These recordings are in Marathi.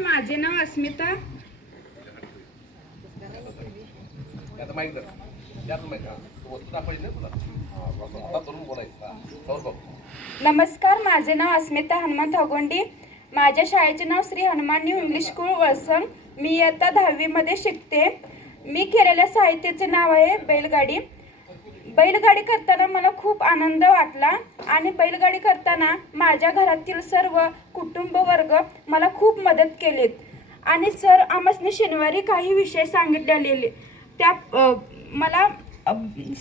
माझे नाव अस्मिता. नमस्कार, माझे नाव अस्मिता हनुमंत हगोंडी. माझ्या शाळेचे नाव Shri Hanuman new English school Valsang. मी इयत्ता 10वी मध्ये शिकते. मी केलेल्या साहित्याचे नाव आहे बैलगाडी. बैलगाडी करताना मला खूप आनंद वाटला आणि बैलगाडी करताना माझ्या घरातील सर्व कुटुंब वर्ग मला खूप मदत केलीत. आणि सर आम्हाला शनिवारी काही विषय सांगितलेले त्या मला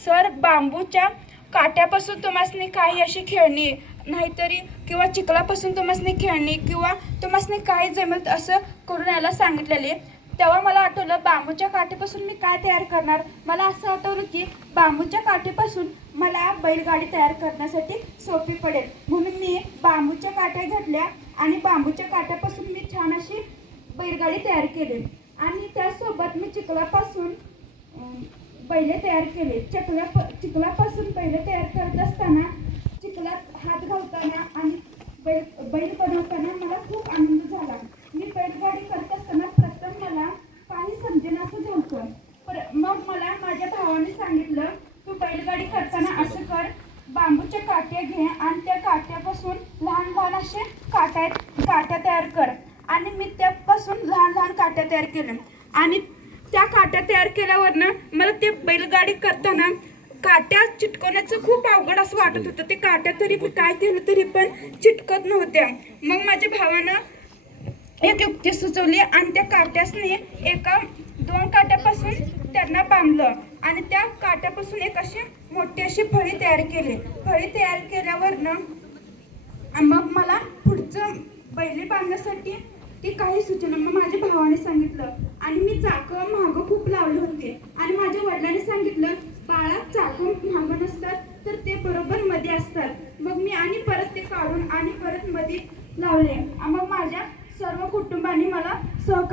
सर बांबूच्या काट्यापासून तुम्हाला काही अशी खेळणी नाहीतरी किंवा चिखलापासून तुम्हाला खेळणी किंवा तुम्हाला काय जमेल असं करून यायला सांगितलेले. तेव्हा मला आठवलं बांबूच्या काठीपासून मी काय तयार करणार. मला असं आठवलं की बांबूच्या काठीपासून मला बैलगाडी तयार करण्यासाठी सोपी पडेल, म्हणून मी बांबूच्या काठ्या घेतल्या आणि बांबूच्या काठ्यापासून मी छान अशी बैलगाडी तयार केली. आणि त्यासोबत मी चिखलापासून बैले तयार केले. चिखलापासून बैले तयार करत असताना चिखलात हात घालताना आणि बैल बनवताना मला खूप आनंद झाला. मी बैलगाडी करत असताना प्रथम मला काही समजेना असं झालं. मग मला माझ्या भावाने सांगितलं, तू बैलगाडी करताना असं कर, बांबूच्या काट्या घे आणि त्या काट्यापासून लहान लहान असे काट्या तयार कर. आणि मी त्यापासून लहान लहान काट्या तयार केल्या. आणि त्या काट्या तयार केल्यावरनं मला ते बैलगाडी करताना काट्या चिटकवण्याचं खूप अवघड असं वाटत होतं. ते काट्या तरी काय केलं तरी पण चिटकत नव्हत्या. मग माझ्या भावानं एक युक्ती सुचवली आणि त्या काट्यासने 2 काट्यापासून त्यांना बांधलं आणि त्या काट्यापासून एक अशी मोठी अशी फळी तयार केली. फळी तयार केल्यावरनं मग मला पुढचं बैले बांधण्यासाठी ती काही सूचना मग माझ्या भावाने सांगितलं. आणि मी चाकं मागं खूप लावले होते आणि माझ्या वडिलांनी सांगितलं, बाळा चाकं मागं नसतात तर ते बरोबर मध्ये असतात. मग मी आणि परत ते काढून आणि परत मध्ये लावले. मग माझ्या सर्व कुटुंबाने मला सहकार्य